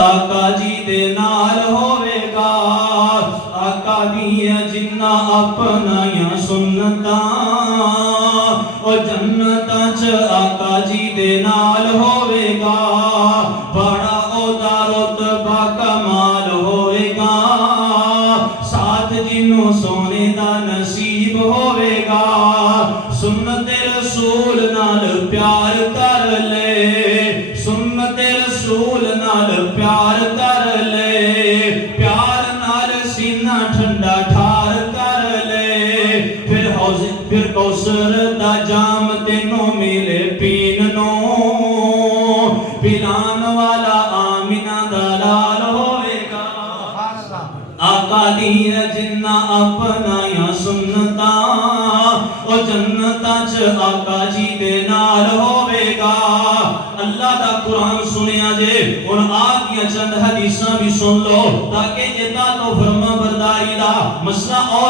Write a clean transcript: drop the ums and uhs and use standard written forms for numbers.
आका जी दे नाल होवेगा। आका दिया जिन्ना अपनाया सुन्नता ओ जन्नता च आका जी दे नाल होवेगा। बड़ा ओदा रुतबा कमाल होवेगा। साथ जिन्नू सोने दा नसीब होवेगा। सुन्नते रसूल नाल प्यार कर ले, सुन्नते रसूल नाल प्यार कर ले, प्यार नाल सीना ठंडा ठार कर ले। फिर कौसर दा जाम तेनों मिले पीन नो, पिलान वाला आमिना दा लाल होएगा। आका दिया जिन्ना अपनाया सुन्नता ओ जन्नता च आका जी दे नाल होवेगा। अल्लाह दा कुरान सुनिया जे और आगे चंद हदीसां भी सुन लो ताकि इदा तो फरमा बरदारी दा मसला और